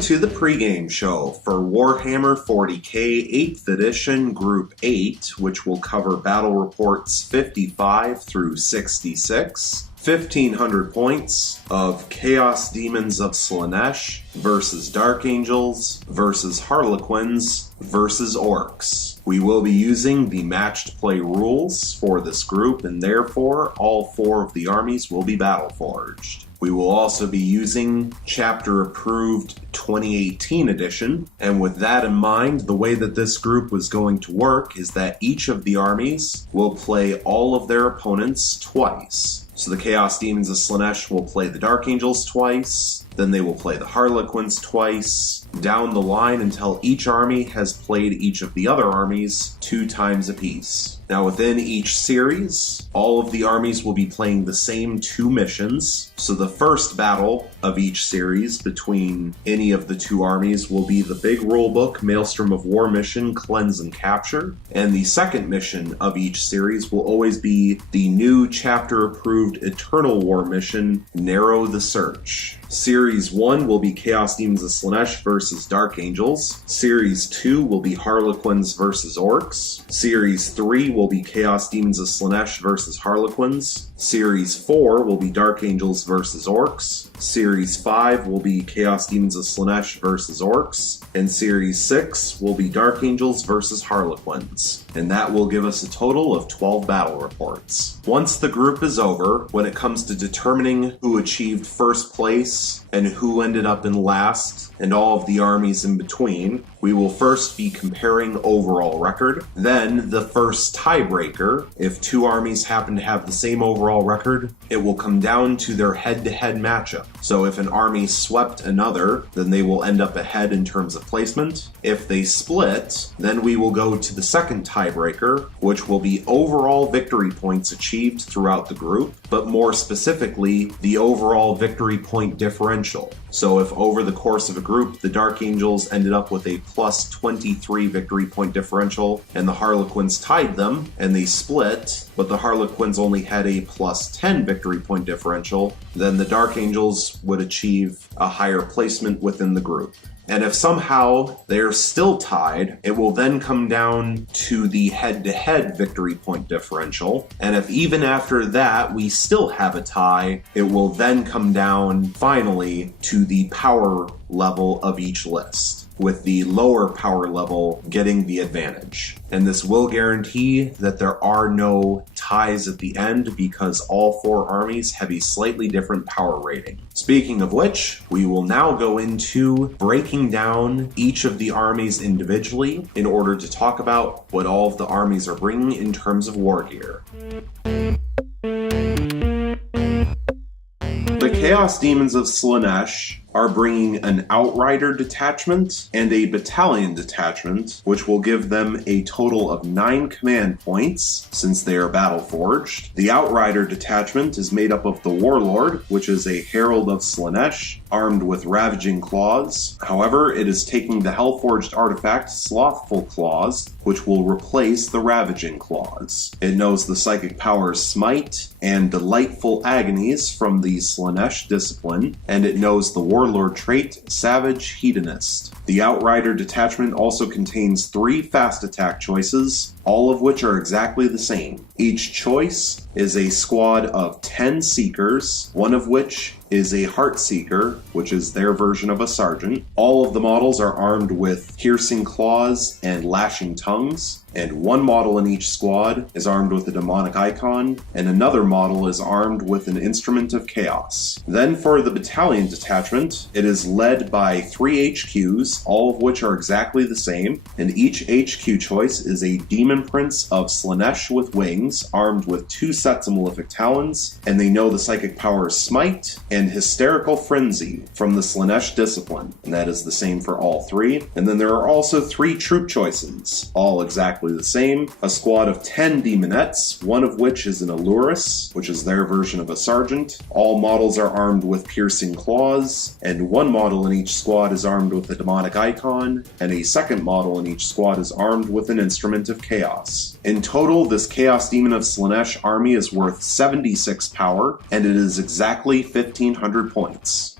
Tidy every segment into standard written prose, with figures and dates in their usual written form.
Welcome to the pregame show for Warhammer 40k 8th edition Group 8, which will cover battle reports 55 through 66. 1,500 points of Chaos Demons of Slaanesh versus Dark Angels versus Harlequins versus Orks. We will be using the matched play rules for this group, and therefore all 4 of the armies will be battle-forged. We will also be using Chapter Approved 2018 edition, and with that in mind, the way that this group was going to work is that each of the armies will play all of their opponents twice. So the Chaos Demons of Slaanesh will play the Dark Angels twice, then they will play the Harlequins twice, down the line until each army has played each of the other armies 2 times apiece. Now within each series, all of the armies will be playing the same 2 missions. So the first battle of each series between any of the 2 armies will be the big rulebook Maelstrom of War mission, Cleanse and Capture. And the second mission of each series will always be the new chapter approved Eternal War mission, Narrow the Search. Series 1 will be Chaos Demons of Slaanesh versus Dark Angels. Series 2 will be Harlequins versus Orks. Series 3 will be Chaos Demons of Slaanesh versus Harlequins. Series 4 will be Dark Angels versus Orks. Series 5 will be Chaos Demons of Slaanesh versus Orks. And Series 6 will be Dark Angels versus Harlequins. And that will give us a total of 12 battle reports. Once the group is over, when it comes to determining who achieved first place and who ended up in last, and all of the armies in between, we will first be comparing overall record. Then the first tiebreaker, if 2 armies happen to have the same overall record, it will come down to their head-to-head matchup. So if an army swept another, then they will end up ahead in terms of placement. If they split, then we will go to the second tiebreaker, which will be overall victory points achieved throughout the group, but more specifically, the overall victory point differential. So if over the course of a group, the Dark Angels ended up with a plus 23 victory point differential, and the Harlequins tied them, and they split, but the Harlequins only had a plus 10 victory point differential, then the Dark Angels would achieve a higher placement within the group. And if somehow they're still tied, it will then come down to the head-to-head victory point differential. And if even after that we still have a tie, it will then come down finally to the power level of each list, with the lower power level getting the advantage. And this will guarantee that there are no ties at the end because all 4 armies have a slightly different power rating. Speaking of which, we will now go into breaking down each of the armies individually in order to talk about what all of the armies are bringing in terms of war gear. The Chaos Demons of Slaanesh are bringing an Outrider detachment and a Battalion detachment, which will give them a total of 9 command points since they are battle-forged. The Outrider detachment is made up of the Warlord, which is a Herald of Slaanesh, armed with Ravaging Claws. However, it is taking the Hellforged artifact Slothful Claws, which will replace the Ravaging Claws. It knows the psychic powers Smite and Delightful Agonies from the Slaanesh discipline, and it knows the Warlord trait, Savage Hedonist. The Outrider detachment also contains 3 fast attack choices, all of which are exactly the same. Each choice is a squad of 10 Seekers, one of which is a Heartseeker, which is their version of a Sergeant. All of the models are armed with Piercing Claws and Lashing Tongues, and 1 model in each squad is armed with a Demonic Icon, and another model is armed with an Instrument of Chaos. Then for the Battalion detachment, it is led by 3 HQs, all of which are exactly the same, and each HQ choice is a Demon Prince of Slaanesh with wings, armed with 2 sets of Malefic Talons, and they know the psychic powers Smite and Hysterical Frenzy from the Slaanesh discipline, and that is the same for all 3. And then there are also 3 troop choices, all exactly the same. A squad of 10 Demonettes, one of which is an Allurus, which is their version of a Sergeant. All models are armed with Piercing Claws, and 1 model in each squad is armed with a Demonic Icon, and a second model in each squad is armed with an Instrument of Chaos. In total, this Chaos Demon of Slaanesh army is worth 76 power, and it is exactly 1,500 points.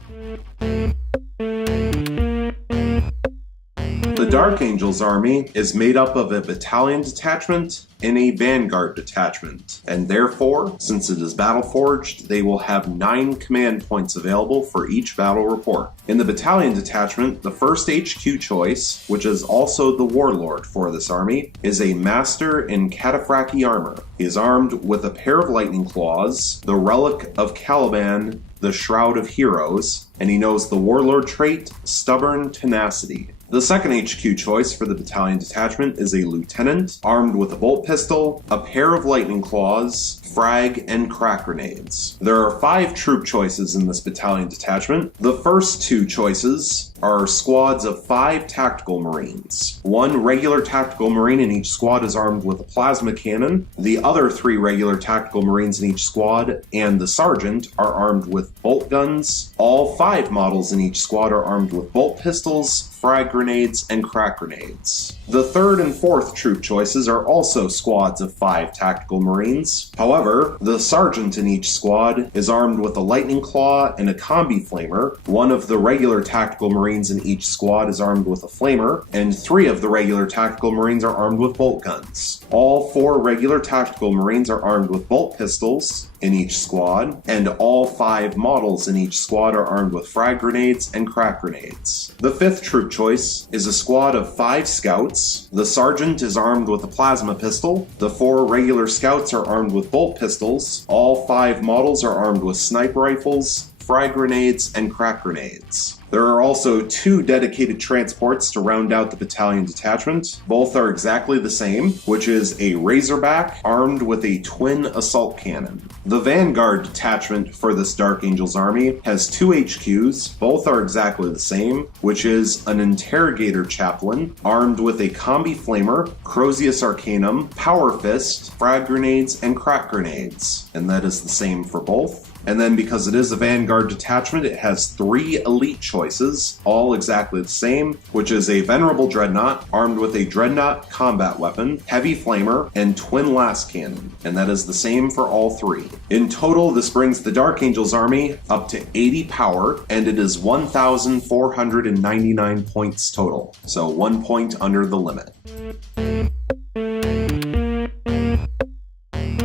Dark Angels army is made up of a battalion detachment and a vanguard detachment, and therefore, since it is battle forged, they will have 9 command points available for each battle report. In the battalion detachment, the first HQ choice, which is also the warlord for this army, is a master in cataphractii armor. He is armed with a pair of lightning claws, the relic of Caliban, the Shroud of Heroes, and he knows the warlord trait, Stubborn Tenacity. The second HQ choice for the battalion detachment is a lieutenant, armed with a bolt pistol, a pair of lightning claws, frag, and crack grenades. There are 5 troop choices in this battalion detachment. The first 2 choices are squads of 5 tactical marines. 1 regular tactical marine in each squad is armed with a plasma cannon. The other 3 regular tactical marines in each squad and the sergeant are armed with bolt guns. All 5 models in each squad are armed with bolt pistols, frag grenades, and crack grenades. The third and fourth troop choices are also squads of 5 tactical marines. However, the sergeant in each squad is armed with a lightning claw and a combi flamer. 1 of the regular tactical marines in each squad is armed with a flamer, and 3 of the regular tactical marines are armed with bolt guns. All 4 regular tactical marines are armed with bolt pistols in each squad, and all 5 models in each squad are armed with frag grenades and crack grenades. The fifth troop choice is a squad of 5 scouts. The sergeant is armed with a plasma pistol. The 4 regular scouts are armed with bolt pistols. All 5 models are armed with sniper rifles, frag grenades, and crack grenades. There are also 2 dedicated transports to round out the battalion detachment. Both are exactly the same, which is a Razorback armed with a twin assault cannon. The Vanguard detachment for this Dark Angels army has 2 HQs. Both are exactly the same, which is an Interrogator Chaplain armed with a Combi Flamer, Crozius Arcanum, Power Fist, frag grenades, and crack grenades. And that is the same for both. And then because it is a Vanguard detachment, it has 3 elite choices, all exactly the same, which is a Venerable Dreadnought armed with a Dreadnought combat weapon, Heavy Flamer, and Twin Last Cannon. And that is the same for all 3. In total, this brings the Dark Angels army up to 80 power, and it is 1,499 points total. So 1 point under the limit.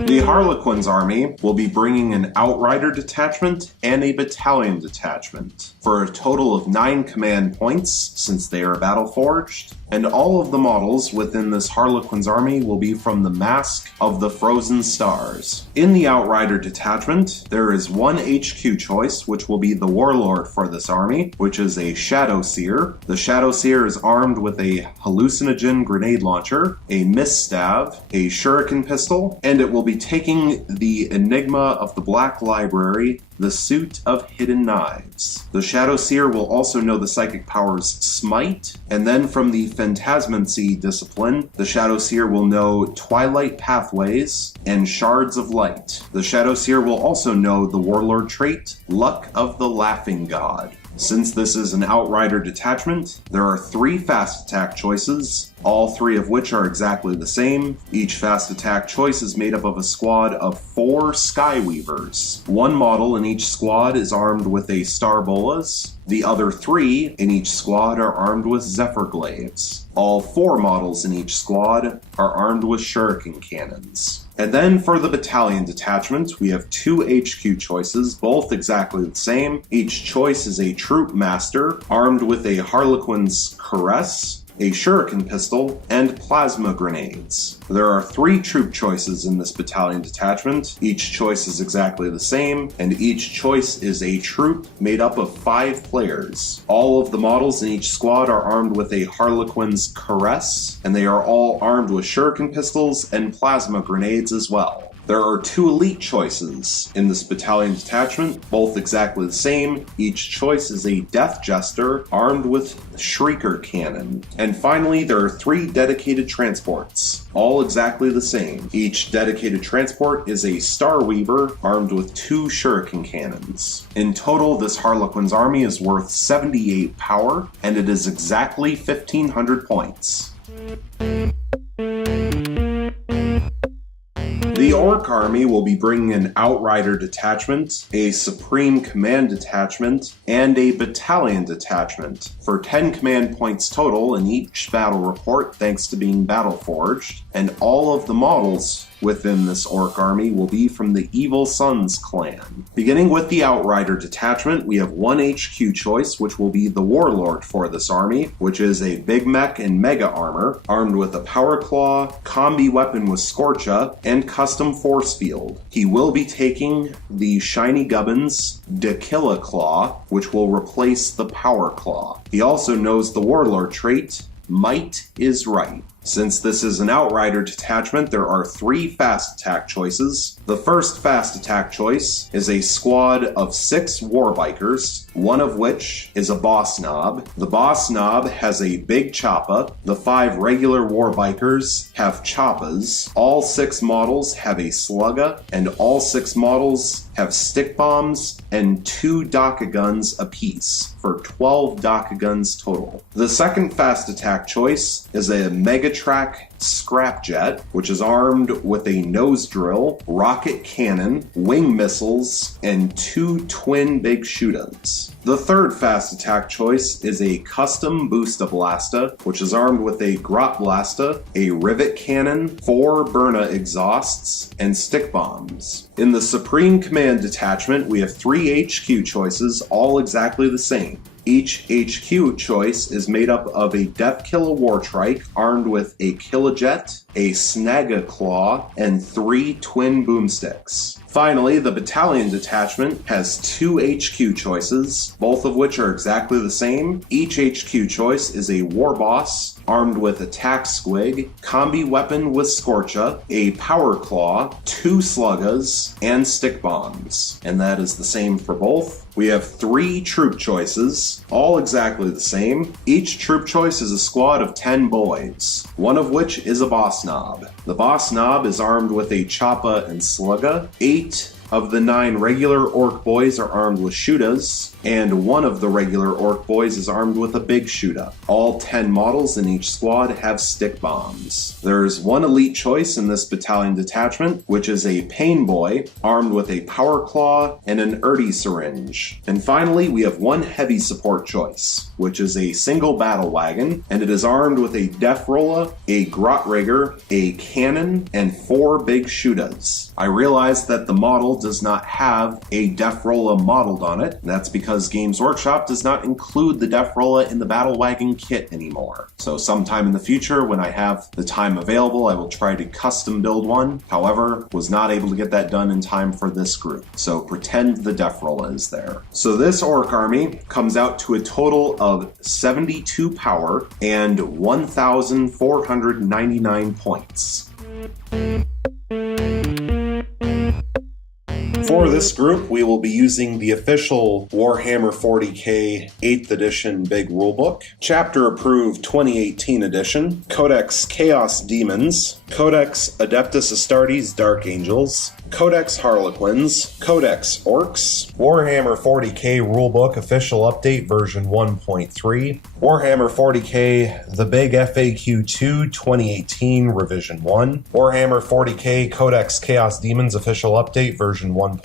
The Harlequins army will be bringing an Outrider detachment and a Battalion detachment, for a total of 9 command points since they are battle forged, and all of the models within this Harlequins army will be from the Mask of the Frozen Stars. In the Outrider detachment, there is 1 HQ choice, which will be the Warlord for this army, which is a Shadow Seer. The Shadow Seer is armed with a hallucinogen grenade launcher, a mist staff, a shuriken pistol, and it will be taking the Enigma of the Black Library, the Suit of Hidden Knives. The Shadow Seer will also know the psychic powers Smite, and then from the Phantasmancy discipline, the Shadow Seer will know Twilight Pathways and Shards of Light. The Shadow Seer will also know the Warlord trait, Luck of the Laughing God. Since this is an Outrider detachment, there are 3 fast attack choices, all 3 of which are exactly the same. Each fast attack choice is made up of a squad of 4 Skyweavers. 1 model in each squad is armed with a Star Bolas. The other 3 in each squad are armed with Zephyr Glaives. All 4 models in each squad are armed with Shuriken Cannons. And then for the Battalion detachment, we have 2 HQ choices, both exactly the same. Each choice is a Troop Master, armed with a Harlequin's Caress, a shuriken pistol, and plasma grenades. There are 3 troop choices in this battalion detachment. Each choice is exactly the same, and each choice is a troop made up of 5 players. All of the models in each squad are armed with a Harlequin's Caress, and they are all armed with shuriken pistols and plasma grenades as well. There are 2 elite choices in this battalion detachment, both exactly the same. Each choice is a Death Jester armed with Shrieker Cannon. And finally, there are 3 dedicated transports, all exactly the same. Each dedicated transport is a Star Weaver armed with 2 Shuriken Cannons. In total, this Harlequins army is worth 78 power, and it is exactly 1,500 points. The The Ork army will be bringing an Outrider detachment, a Supreme Command detachment, and a Battalion detachment, for 10 command points total in each battle report thanks to being battle forged, and all of the models within this Ork army will be from the Evil Sons clan. Beginning with the Outrider detachment, we have one HQ choice, which will be the Warlord for this army, which is a Big Mech and Mega Armor, armed with a Power Claw, combi weapon with Scorcha, and custom force field. He will be taking the Shiny Gubbins Dakilla Claw, which will replace the Power Claw. He also knows the Warlord trait, Might is Right. Since this is an Outrider detachment, there are 3 fast attack choices. The first fast attack choice is a squad of 6 Warbikers, one of which is a Boss Knob. The Boss Knob has a big choppa. The 5 regular Warbikers have choppas. All 6 models have a slugga, and all 6 models have stick bombs and 2 Daka guns apiece, for 12 Daka guns total. The second fast attack choice is a Megatrack Scrapjet, which is armed with a nose drill, rocket cannon, wing missiles, and 2 twin big shoot'ems. The third fast attack choice is a custom Boosta Blasta, which is armed with a Grot Blasta, a rivet cannon, 4 Burna exhausts, and stick bombs. In the Supreme Command detachment, we have 3 HQ choices, all exactly the same. Each HQ choice is made up of a Deathkilla Wartrike armed with a Killajet, a Snagga Claw, and 3 twin boomsticks. Finally, the Battalion detachment has 2 HQ choices, both of which are exactly the same. Each HQ choice is a Warboss armed with Attack Squig, combi weapon with Scorcha, a Power Claw, 2 Sluggas, and stick bombs. And that is the same for both. We have 3 troop choices, all exactly the same. Each troop choice is a squad of 10 boys, one of which is a Boss Knob. The Boss Knob is armed with a Choppa and Slugga. 8 of the 9 regular Ork boys are armed with Shootas, and 1 of the regular Ork boys is armed with a big Shoota. All 10 models in each squad have stick bombs. There's 1 elite choice in this battalion detachment, which is a Pain Boy, armed with a Power Claw and an Erty Syringe. And finally, we have 1 heavy support choice, which is a single battle wagon, and it is armed with a Death Rolla, a Grot Rigger, a cannon, and 4 big Shootas. I realize that the model does not have a Death Rolla modeled on it, and that's because Games Workshop does not include the Death Rolla in the Battle Wagon kit anymore. So sometime in the future, when I have the time available, I will try to custom build one. However, was not able to get that done in time for this group. So pretend the Death Rolla is there. So this Ork army comes out to a total of 72 power and 1,499 points. For this group, we will be using the official Warhammer 40k 8th edition Big Rulebook, Chapter Approved 2018 edition, Codex Chaos Daemons, Codex Adeptus Astartes Dark Angels, Codex Harlequins, Codex Orks, Warhammer 40k Rulebook Official Update version 1.3, Warhammer 40k The Big FAQ 2 2018 Revision 1, Warhammer 40k Codex Chaos Daemons Official Update version 1.4,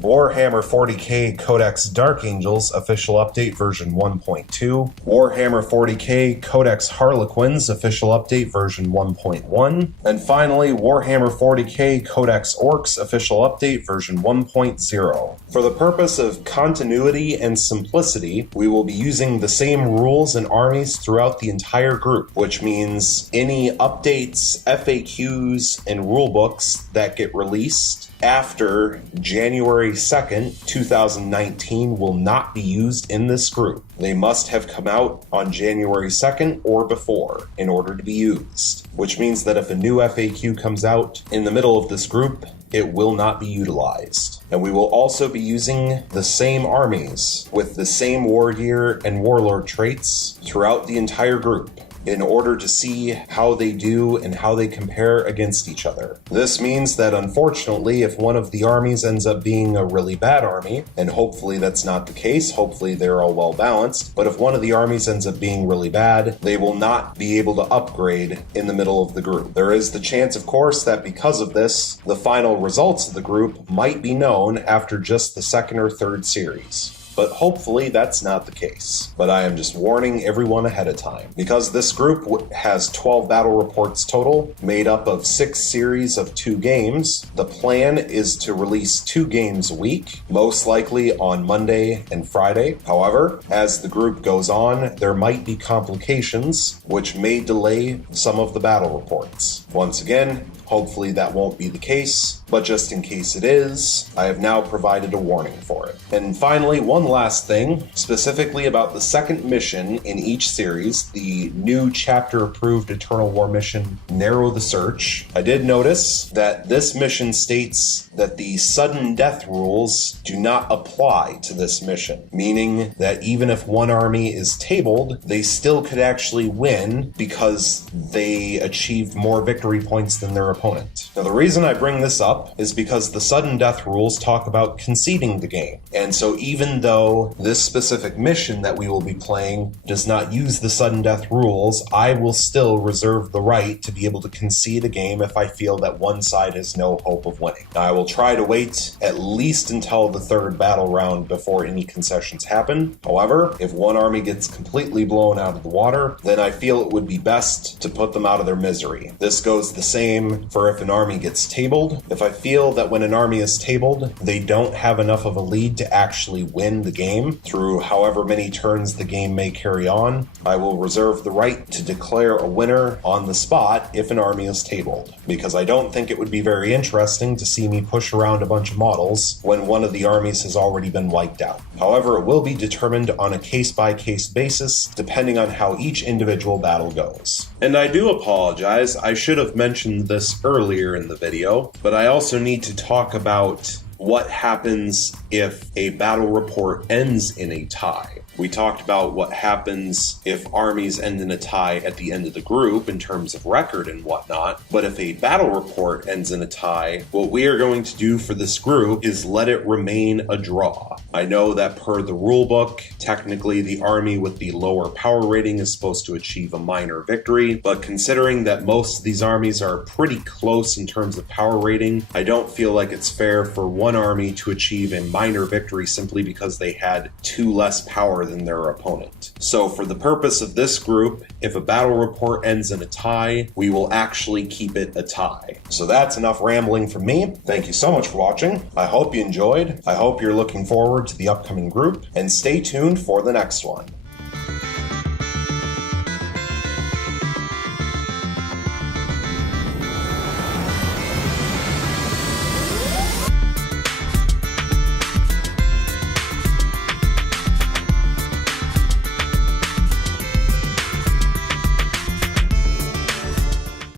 Warhammer 40k Codex Dark Angels Official Update version 1.2, Warhammer 40k Codex Harlequins Official Update version 1.1, and finally Warhammer 40k Codex Orks Official Update version 1.0. For the purpose of continuity and simplicity, we will be using the same rules and armies throughout the entire group, which means any updates, FAQs, and rulebooks that get released after January 2nd, 2019 will not be used in this group. They must have come out on January 2nd or before in order to be used, which means that if a new FAQ comes out in the middle of this group, it will not be utilized. And we will also be using the same armies with the same war gear and warlord traits throughout the entire group. in order to see how they do and how they compare against each other. This means that unfortunately, if one of the armies ends up being a really bad army, and hopefully that's not the case, hopefully they're all well balanced, but if one of the armies ends up being really bad, they will not be able to upgrade in the middle of the group. There is the chance, of course, that because of this, the final results of the group might be known after just the second or third series. But hopefully that's not the case. But I am just warning everyone ahead of time. Because this group has 12 battle reports total, made up of 6 series of 2 games, the plan is to release 2 games a week, most likely on Monday and Friday. However, as the group goes on, there might be complications, which may delay some of the battle reports. Once again, hopefully that won't be the case, but just in case it is, I have now provided a warning for it. And finally, one last thing, specifically about the second mission in each series, the new chapter-approved Eternal War mission, Narrow the Search. I did notice that this mission states that the sudden death rules do not apply to this mission, meaning that even if one army is tabled, they still could actually win because they achieved more victory points than their opponent. Now, the reason I bring this up is because the sudden death rules talk about conceding the game. And so even though this specific mission that we will be playing does not use the sudden death rules, I will still reserve the right to be able to concede a game if I feel that one side has no hope of winning. Now, I will try to wait at least until the third battle round before any concessions happen. However, if one army gets completely blown out of the water, then I feel it would be best to put them out of their misery. This goes the same for if an army gets tabled. If I feel that when an army is tabled, they don't have enough of a lead to actually win the game through however many turns the game may carry on, I will reserve the right to declare a winner on the spot if an army is tabled, because I don't think it would be very interesting to see me push around a bunch of models when one of the armies has already been wiped out. However, it will be determined on a case-by-case basis depending on how each individual battle goes. And I do apologize, I should have mentioned this earlier in the video, but I also need to talk about what happens if a battle report ends in a tie. We talked about what happens if armies end in a tie at the end of the group in terms of record and whatnot, but if a battle report ends in a tie, what we are going to do for this group is let it remain a draw. I know that per the rulebook, technically the army with the lower power rating is supposed to achieve a minor victory, but considering that most of these armies are pretty close in terms of power rating, I don't feel like it's fair for one army to achieve a minor victory simply because they had 2 less power than their opponent. So for the purpose of this group, if a battle report ends in a tie, we will actually keep it a tie. So that's enough rambling from me. Thank you so much for watching. I hope you enjoyed. I hope you're looking forward to the upcoming group, and stay tuned for the next one.